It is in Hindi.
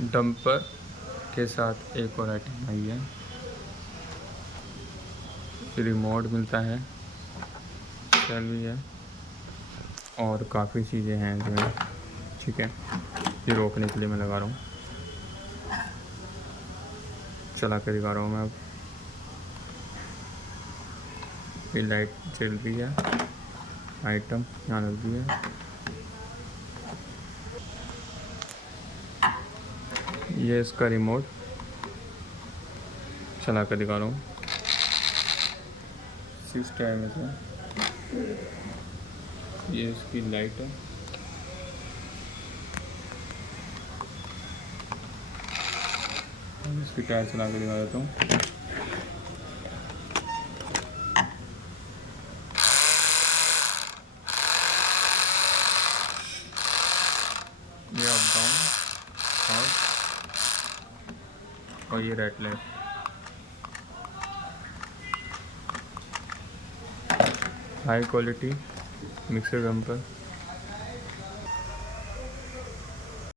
डंपर के साथ एक और आइटम आई है, रिमोट मिलता है, सेल भी है और काफ़ी चीज़ें हैं जो है। ठीक है, ये रोकने के लिए मैं लगा रहा हूँ, चला कर दिखा रहा हूँ मैं अब। ये लाइट चल रही है, आइटम यहाँ लग रही है। ये इसका रिमोट, चला कर दिखा रहा हूँ। सिस्टम है इसमें, ये इसकी लाइट है। इसकी टायर चला के दिखा देता हूँ। ये अप डाउन और ये red light. High quality mixer dumper.